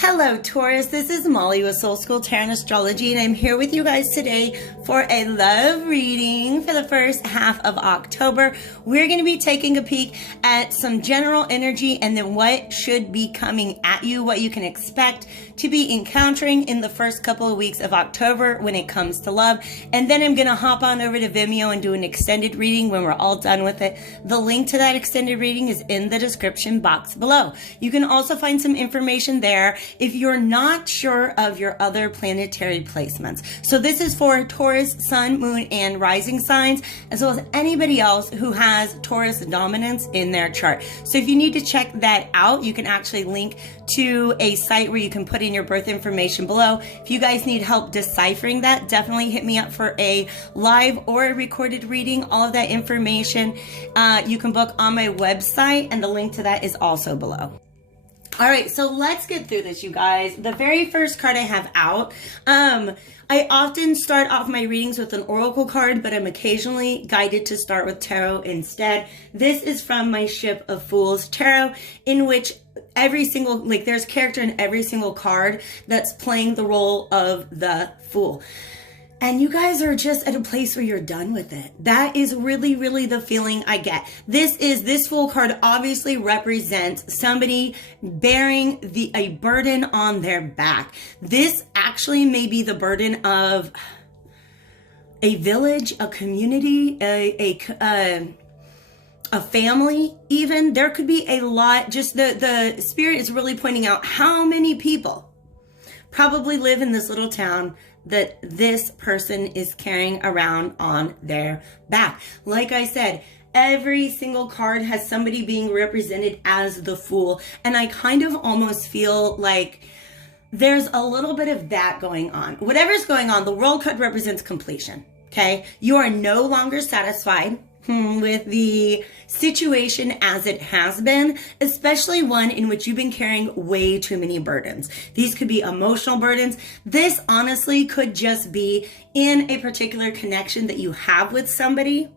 Hello Taurus, this is Molly with Soul School Tarot and Astrology, and I'm here with you guys today for a love reading for the first half of October. We're going to be taking a peek at some general energy and then what should be coming at you, what you can expect to be encountering in the first couple of weeks of October when it comes to love. And then I'm going to hop on over to Vimeo and do an extended reading when we're all done with it. The link to that extended reading is in the description box below. You can also find some information there if you're not sure of your other planetary placements. So this is for Taurus, Sun, Moon, and Rising signs, as well as anybody else who has Taurus dominance in their chart. So if you need to check that out, you can actually link to a site where you can put in your birth information below. If you guys need help deciphering that, definitely hit me up for a live or a recorded reading. All of that information you can book on my website, and the link to that is also below. All right, so let's get through this, you guys. The very first card I have out, I often start off my readings with an oracle card, but I'm occasionally guided to start with tarot instead. This is from my Ship of Fools tarot, in which every single, there's character in every single card that's playing the role of the fool. And you guys are just at a place where you're done with it. That is really, really the feeling I get. This Fool card obviously represents somebody bearing a burden on their back. This actually may be the burden of a village, a community, a family even. There could be a lot. Just the spirit is really pointing out how many people probably live in this little town that this person is carrying around on their back. Like I said, every single card has somebody being represented as the fool. And I kind of almost feel like there's a little bit of that going on. Whatever's going on, the World card represents completion, okay? You are no longer satisfied with the situation as it has been, especially one in which you've been carrying way too many burdens. These could be emotional burdens. This honestly could just be in a particular connection that you have with somebody.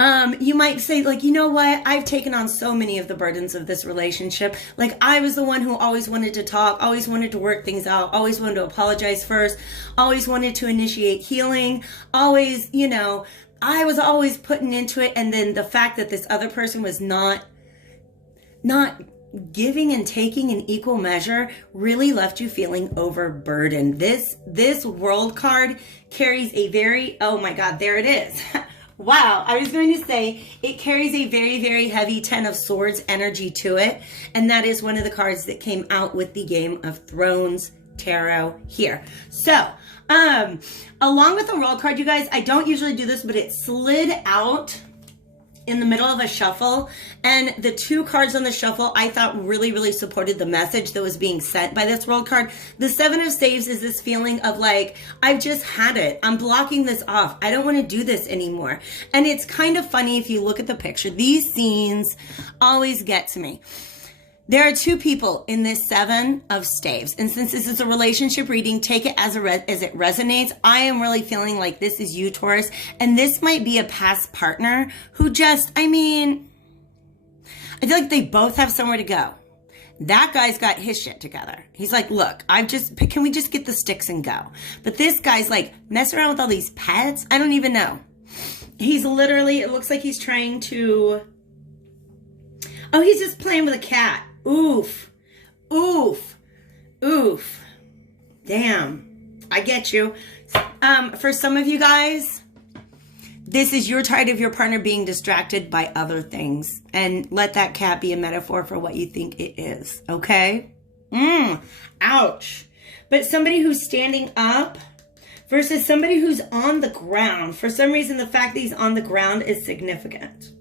You might say, you know what? I've taken on so many of the burdens of this relationship. I was the one who always wanted to talk, always wanted to work things out, always wanted to apologize first, always wanted to initiate healing, always, I was always putting into it, and then the fact that this other person was not giving and taking in equal measure really left you feeling overburdened. This World card carries a very, oh my God, there it is. Wow, I was going to say it carries a very, very heavy 10 of Swords energy to it, and that is one of the cards that came out with the Game of Thrones tarot here. So, along with the World card, you guys, I don't usually do this, but it slid out in the middle of a shuffle, and the two cards on the shuffle I thought really, really supported the message that was being sent by this World card. The Seven of Staves is this feeling of I've just had it. I'm blocking this off. I don't want to do this anymore. And it's kind of funny if you look at the picture. These scenes always get to me. There are two people in this Seven of Staves. And since this is a relationship reading, take it as it resonates. I am really feeling like this is you, Taurus. And this might be a past partner who just, I feel like they both have somewhere to go. That guy's got his shit together. He's like, look, can we just get the sticks and go? But this guy's mess around with all these pets? I don't even know. He's literally, it looks like he's trying to, oh, he's just playing with a cat. Oof, oof, oof. Damn, I get you. For some of you guys, this is you're tired of your partner being distracted by other things, and let that cat be a metaphor for what you think it is, okay? Ouch. But somebody who's standing up versus somebody who's on the ground. For some reason, the fact that he's on the ground is significant.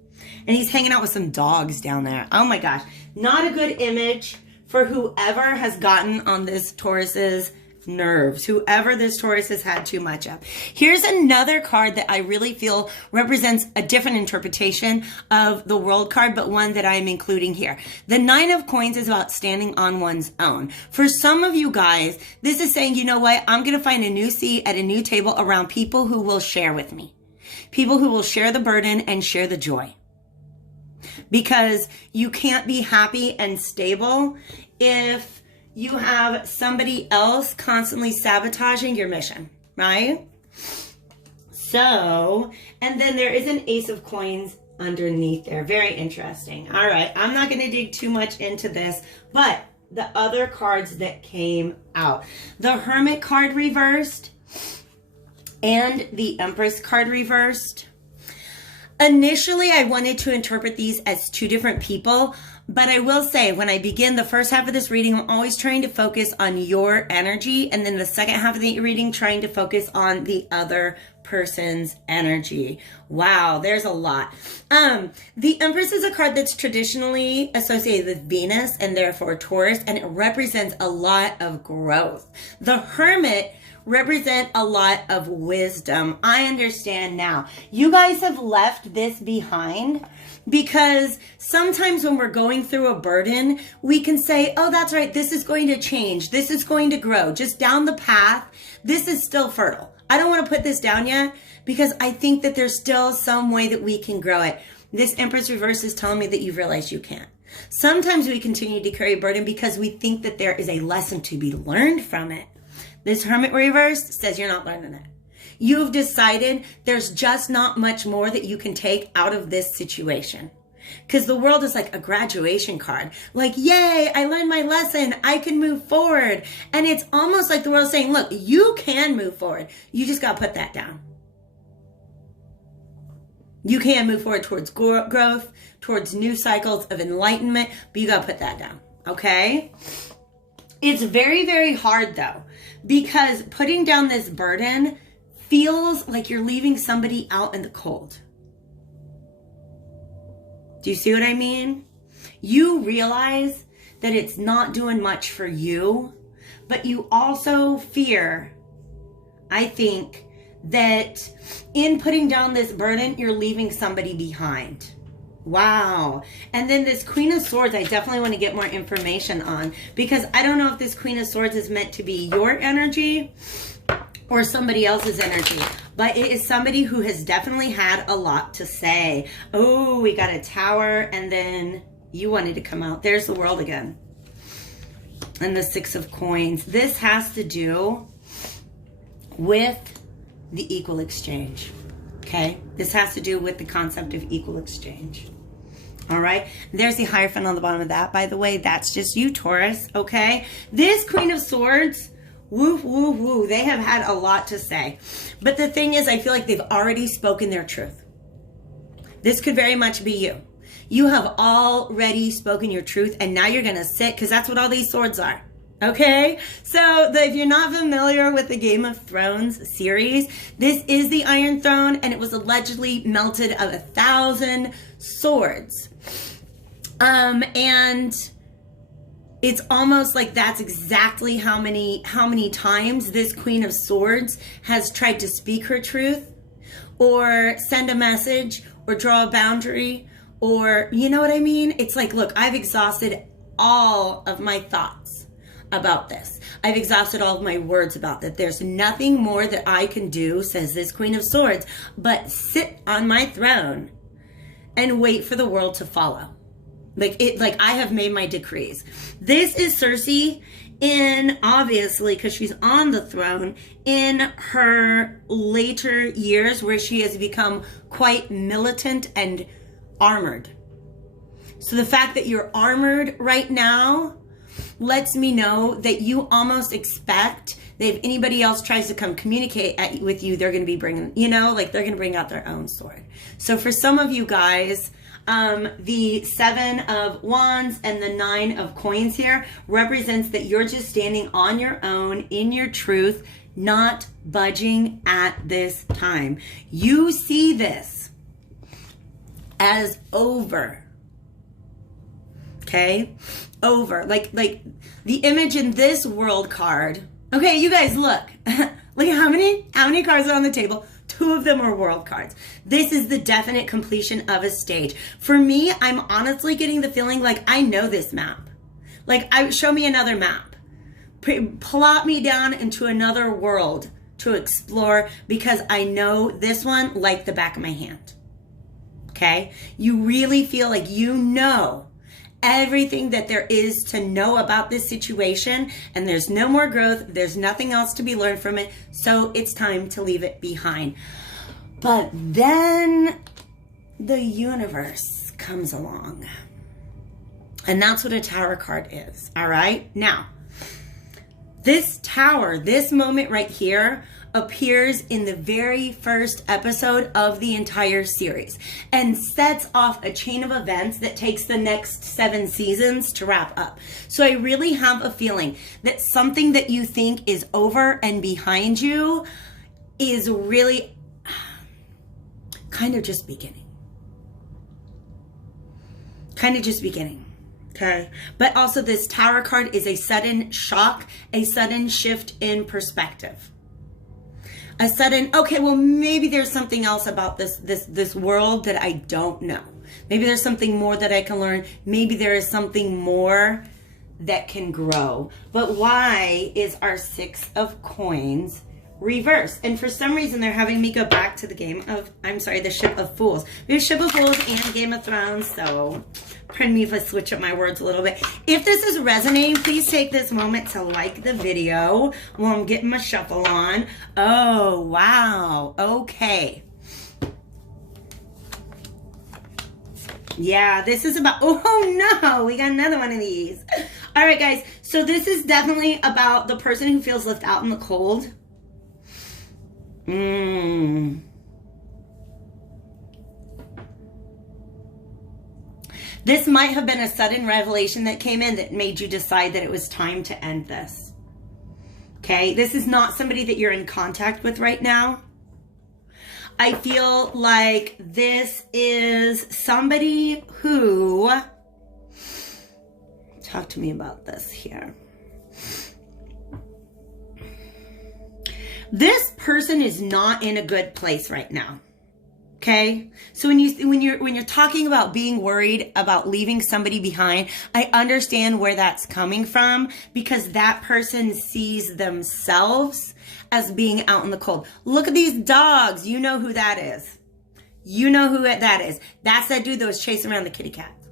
And he's hanging out with some dogs down there. Oh my gosh. Not a good image for whoever has gotten on this Taurus's nerves. Whoever this Taurus has had too much of. Here's another card that I really feel represents a different interpretation of the World card, but one that I'm including here. The Nine of Coins is about standing on one's own. For some of you guys, this is saying, you know what? I'm going to find a new seat at a new table around people who will share with me. People who will share the burden and share the joy. Because you can't be happy and stable if you have somebody else constantly sabotaging your mission, right? So, and then there is an Ace of Coins underneath there. Very interesting. All right, I'm not going to dig too much into this, but the other cards that came out. The Hermit card reversed and the Empress card reversed. Initially, I wanted to interpret these as two different people, but I will say when I begin the first half of this reading, I'm always trying to focus on your energy, and then the second half of the reading, trying to focus on the other person's energy. Wow, there's a lot. The Empress is a card that's traditionally associated with Venus and therefore Taurus, and it represents a lot of growth. The Hermit represent a lot of wisdom. I understand now. You guys have left this behind because sometimes when we're going through a burden, we can say, oh, that's right, this is going to change. This is going to grow. Just down the path, this is still fertile. I don't want to put this down yet because I think that there's still some way that we can grow it. This Empress reverse is telling me that you've realized you can't. Sometimes we continue to carry a burden because we think that there is a lesson to be learned from it. This Hermit reverse says you're not learning it. You've decided there's just not much more that you can take out of this situation. Because the world is like a graduation card. Like, yay, I learned my lesson. I can move forward. And it's almost like the world is saying, look, you can move forward. You just got to put that down. You can move forward towards growth, towards new cycles of enlightenment, but you got to put that down. Okay? It's very, very hard though, because putting down this burden feels like you're leaving somebody out in the cold. Do you see what I mean? You realize that it's not doing much for you, but you also fear, I think, that in putting down this burden, you're leaving somebody behind. Wow. And then this Queen of Swords, I definitely want to get more information on, because I don't know if this Queen of Swords is meant to be your energy or somebody else's energy, but it is somebody who has definitely had a lot to say. Oh, we got a Tower, and then you wanted to come out. There's the World again. And the Six of Coins. This has to do with the equal exchange. Okay? This has to do with the concept of equal exchange. All right? There's the Hierophant on the bottom of that, by the way. That's just you, Taurus. Okay? This Queen of Swords, woo, woo, woo. They have had a lot to say. But the thing is, I feel like they've already spoken their truth. This could very much be you. You have already spoken your truth, and now you're going to sit, because that's what all these swords are. Okay? So if you're not familiar with the Game of Thrones series, this is the Iron Throne, and it was allegedly melted of 1,000 swords. And it's almost like that's exactly how many times this Queen of Swords has tried to speak her truth, or send a message, or draw a boundary, or, you know what I mean? It's like, look, I've exhausted all of my thoughts about this. I've exhausted all of my words about that. There's nothing more that I can do, says this Queen of Swords, but sit on my throne and wait for the world to follow. Like I have made my decrees. This is Cersei in, obviously, because she's on the throne, in her later years where she has become quite militant and armored. So the fact that you're armored right now lets me know that you almost expect that if anybody else tries to come communicate with you, they're going to be bringing, you know, like they're going to bring out their own sword. So for some of you guys, the 7 of Wands and the 9 of Coins here represents that you're just standing on your own in your truth, not budging at this time. You see this as over. Okay? Over. Like the image in this World card. Okay, you guys look. Look at how many cards are on the table. 2 of them are World cards. This is the definite completion of a stage. For me, I'm honestly getting the feeling like I know this map. Like, show me another map. Plot me down into another world to explore, because I know this one like the back of my hand. Okay? You really feel like you know everything that there is to know about this situation, and there's no more growth. There's nothing else to be learned from it. So it's time to leave it behind. But then the universe comes along. And that's what a Tower card is. All right. Now, this Tower, this moment right here, appears in the very first episode of the entire series and sets off a chain of events that takes the next 7 seasons to wrap up. So I really have a feeling that something that you think is over and behind you is really kind of just beginning. Kind of just beginning. Okay. But also this Tower card is a sudden shock, a sudden shift in perspective. A sudden, okay, well, maybe there's something else about this world that I don't know. Maybe there's something more that I can learn. Maybe there is something more that can grow. But why is our 6 of Coins reversed? And for some reason, they're having me go back to the the Ship of Fools. We have Ship of Fools and Game of Thrones, so pardon me if I switch up my words a little bit. If this is resonating, please take this moment to like the video while I'm getting my shuffle on. Oh, wow. Okay. Yeah, this is about, oh no, we got another one of these. All right, guys. So this is definitely about the person who feels left out in the cold. This might have been a sudden revelation that came in that made you decide that it was time to end this. Okay, this is not somebody that you're in contact with right now. I feel like this is somebody who, talk to me about this here. This person is not in a good place right now. Okay? So when you're talking about being worried about leaving somebody behind, I understand where that's coming from, because that person sees themselves as being out in the cold. Look at these dogs. You know who that is. You know who that is. That's that dude that was chasing around the kitty cats.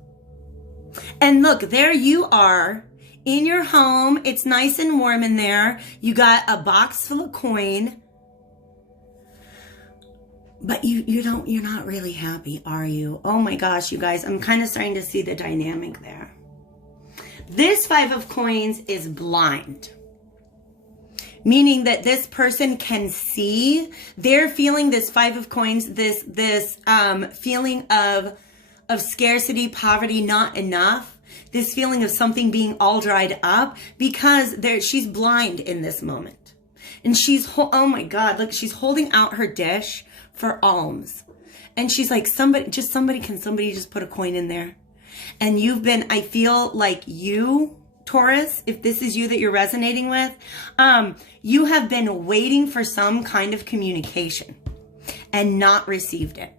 And look, there you are in your home. It's nice and warm in there. You got a box full of coin. But you're not really happy, are you? Oh my gosh, you guys, I'm kind of starting to see the dynamic there. This 5 of Coins is blind. Meaning that this person can see, they're feeling this 5 of Coins, this feeling of scarcity, poverty, not enough. This feeling of something being all dried up, because she's blind in this moment. And oh my God, look, she's holding out her dish for alms. And she's like, can somebody just put a coin in there? And I feel like you, Taurus, if this is you that you're resonating with, you have been waiting for some kind of communication and not received it.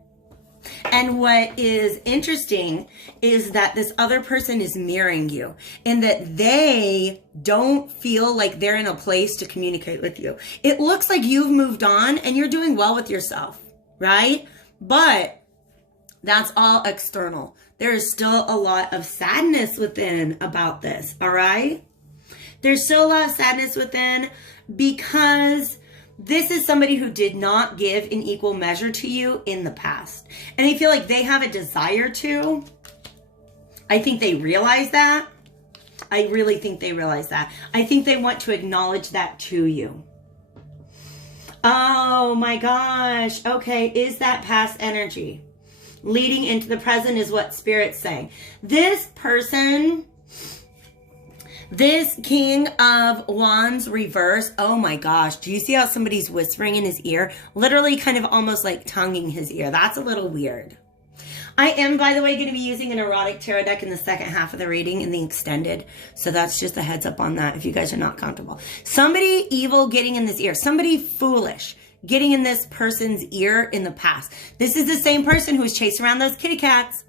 And what is interesting is that this other person is mirroring you, and that they don't feel like they're in a place to communicate with you. It looks like you've moved on and you're doing well with yourself, right? But that's all external. There is still a lot of sadness within about this, all right? There's still a lot of sadness within, because this is somebody who did not give in equal measure to you in the past. And I feel like they have a desire to. I think they realize that. I really think they realize that. I think they want to acknowledge that to you. Oh my gosh. Okay, is that past energy? Leading into the present is what Spirit's saying. This person, this King of Wands reverse, oh my gosh. Do you see how somebody's whispering in his ear? Literally kind of almost like tonguing his ear. That's a little weird. I am, by the way, going to be using an erotic tarot deck in the second half of the reading in the extended. So that's just a heads up on that if you guys are not comfortable. Somebody evil getting in this ear. Somebody foolish getting in this person's ear in the past. This is the same person who was chasing around those kitty cats.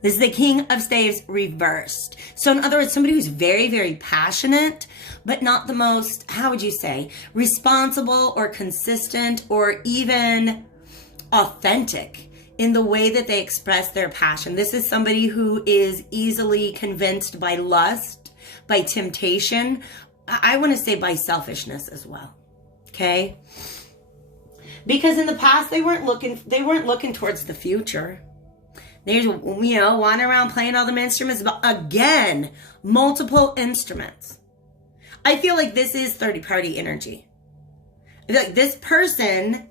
This is the King of Staves reversed. So in other words, somebody who's very, very passionate, but not the most, how would you say, responsible or consistent or even authentic in the way that they express their passion. This is somebody who is easily convinced by lust, by temptation. I want to say by selfishness as well. Okay? Because in the past they weren't looking towards the future. They just, wandering around playing all the instruments, but again, multiple instruments. I feel like this is third-party energy. I feel like this person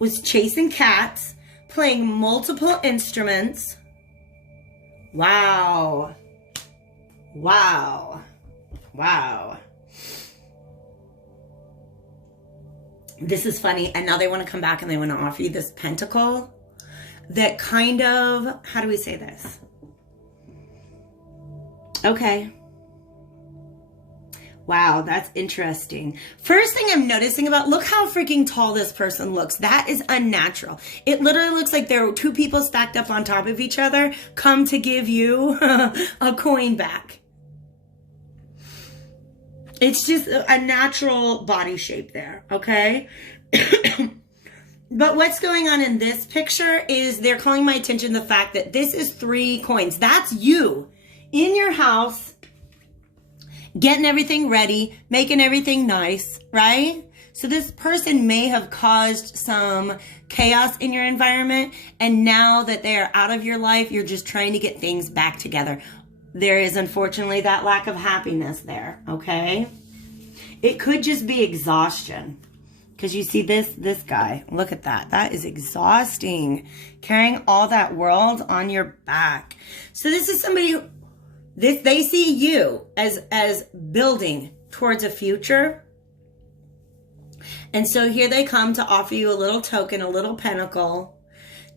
was chasing cats, playing multiple instruments. Wow. Wow. Wow. This is funny. And now they want to come back and they want to offer you this pentacle that kind of, how do we say this? Okay. Wow, that's interesting. First thing I'm noticing about, look how freaking tall this person looks. That is unnatural. It literally looks like there are two people stacked up on top of each other, come to give you a coin back. It's just a natural body shape there, okay? But what's going on in this picture is they're calling my attention to the fact that this is 3 coins. That's you in your house, getting everything ready, making everything nice, right? So this person may have caused some chaos in your environment, and now that they are out of your life, you're just trying to get things back together. There is unfortunately that lack of happiness there, okay? It could just be exhaustion. Because you see this guy, look at that. That is exhausting. Carrying all that world on your back. So this is somebody who, they see you as building towards a future. And so here they come to offer you a little token, a little pentacle,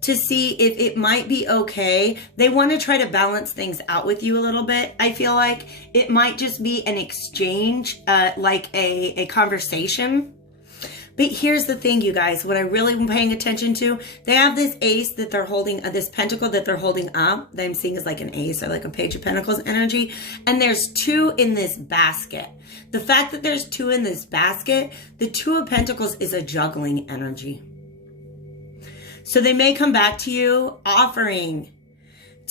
to see if it might be okay. They want to try to balance things out with you a little bit. I feel like it might just be an exchange, like a conversation. But here's the thing, you guys, what I really am paying attention to, they have this ace that they're holding, this pentacle that they're holding up, that I'm seeing is like an ace or like a page of pentacles energy. And there's 2 in this basket. The fact that there's 2 in this basket, the 2 of pentacles is a juggling energy. So they may come back to you offering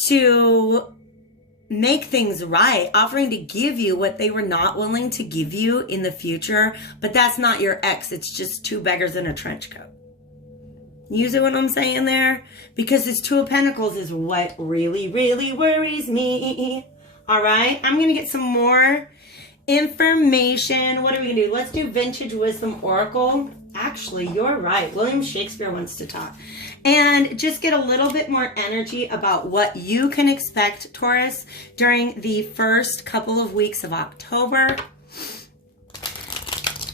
to make things right, offering to give you what they were not willing to give you in the future, but that's not your ex. It's just 2 beggars in a trench coat. You see what I'm saying there? Because this 2 of Pentacles is what really, really worries me. All right, I'm going to get some more information. What are we going to do? Let's do Vintage Wisdom Oracle. Actually, you're right. William Shakespeare wants to talk. And just get a little bit more energy about what you can expect, Taurus, during the first couple of weeks of October.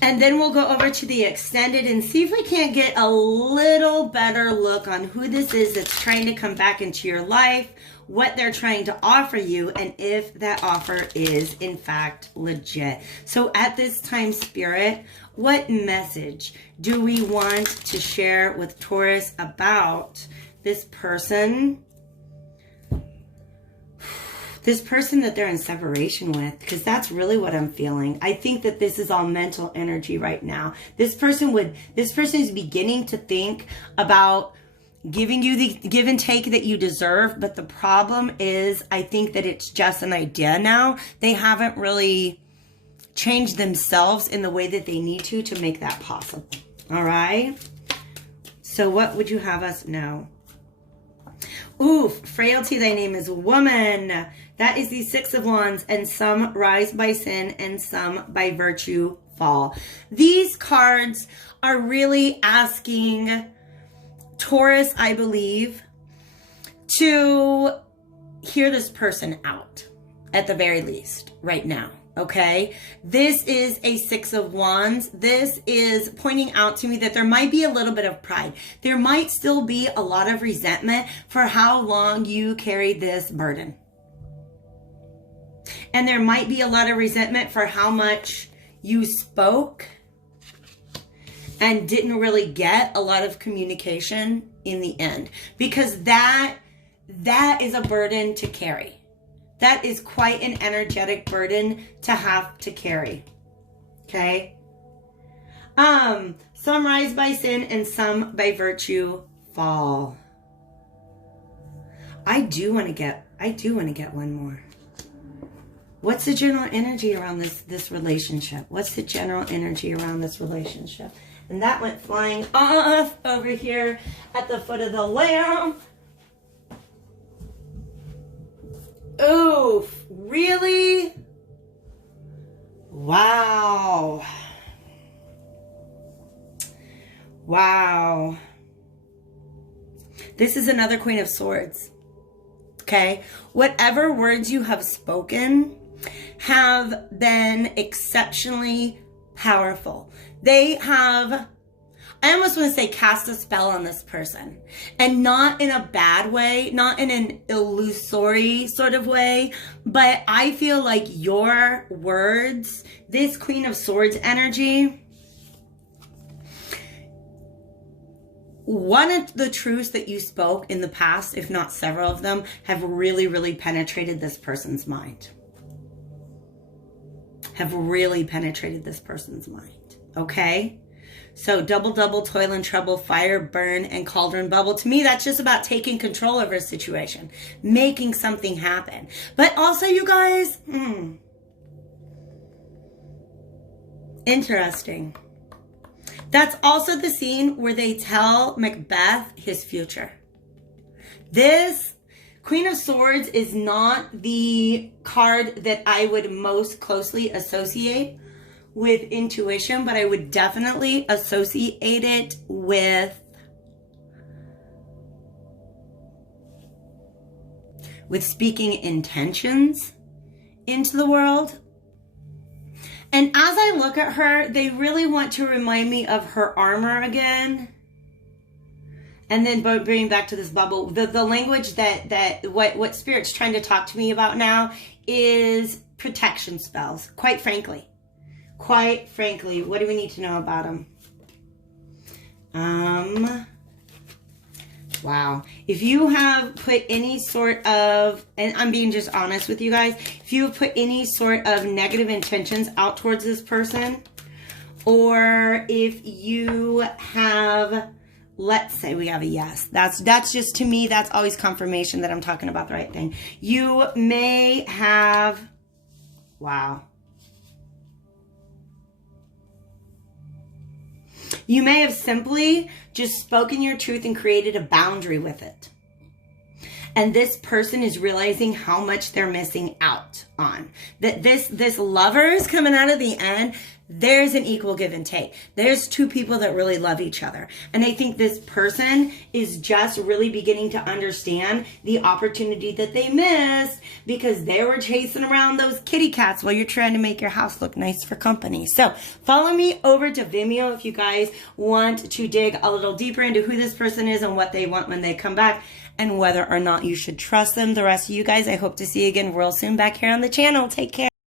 And then we'll go over to the extended and see if we can't get a little better look on who this is that's trying to come back into your life, what they're trying to offer you, and if that offer is in fact legit. So at this time, Spirit, what message do we want to share with Taurus about this person? This person that they're in separation with, because that's really what I'm feeling. I think that this is all mental energy right now. This person is beginning to think about giving you the give and take that you deserve. But the problem is, I think that it's just an idea now. They haven't really changed themselves in the way that they need to make that possible. All right. So what would you have us know? Ooh, frailty, thy name is woman. That is the 6 of Wands, and some rise by sin and some by virtue fall. These cards are really asking Taurus, I believe, to hear this person out at the very least right now. Okay, this is a 6 of Wands. This is pointing out to me that there might be a little bit of pride. There might still be a lot of resentment for how long you carried this burden. And there might be a lot of resentment for how much you spoke and didn't really get a lot of communication in the end. Because that is a burden to carry. That is quite an energetic burden to have to carry. Okay? Some rise by sin and some by virtue fall. I do want to get one more. What's the general energy around this relationship? What's the general energy around this relationship? And that went flying off over here at the foot of the lamp. Oof, really? Wow. Wow. This is another Queen of Swords. Okay? Whatever words you have spoken have been exceptionally powerful. They have, I almost want to say, cast a spell on this person. And not in a bad way, not in an illusory sort of way, but I feel like your words, this Queen of Swords energy, one of the truths that you spoke in the past, if not several of them, have really, really penetrated this person's mind. Have really penetrated this person's mind. Okay? So double, toil and trouble, fire, burn, and cauldron bubble. To me, that's just about taking control over a situation. Making something happen. But also, you guys, interesting. That's also the scene where they tell Macbeth his future. This Queen of Swords is not the card that I would most closely associate with intuition, but I would definitely associate it with speaking intentions into the world. And as I look at her, they really want to remind me of her armor again. And then bring back to this bubble. The language that what Spirit's trying to talk to me about now is protection spells, quite frankly. Quite frankly, what do we need to know about them? Wow. If you have put any sort of, and I'm being just honest with you guys, if you have put any sort of negative intentions out towards this person, or if you have, let's say we have a yes. That's just, to me, that's always confirmation that I'm talking about the right thing. You may have, wow. You may have simply just spoken your truth and created a boundary with it. And this person is realizing how much they're missing out on. That this Lovers coming out of the end, there's an equal give and take. There's two people that really love each other. And I think this person is just really beginning to understand the opportunity that they missed because they were chasing around those kitty cats while you're trying to make your house look nice for company. So follow me over to Vimeo if you guys want to dig a little deeper into who this person is and what they want when they come back and whether or not you should trust them. The rest of you guys, I hope to see you again real soon back here on the channel. Take care.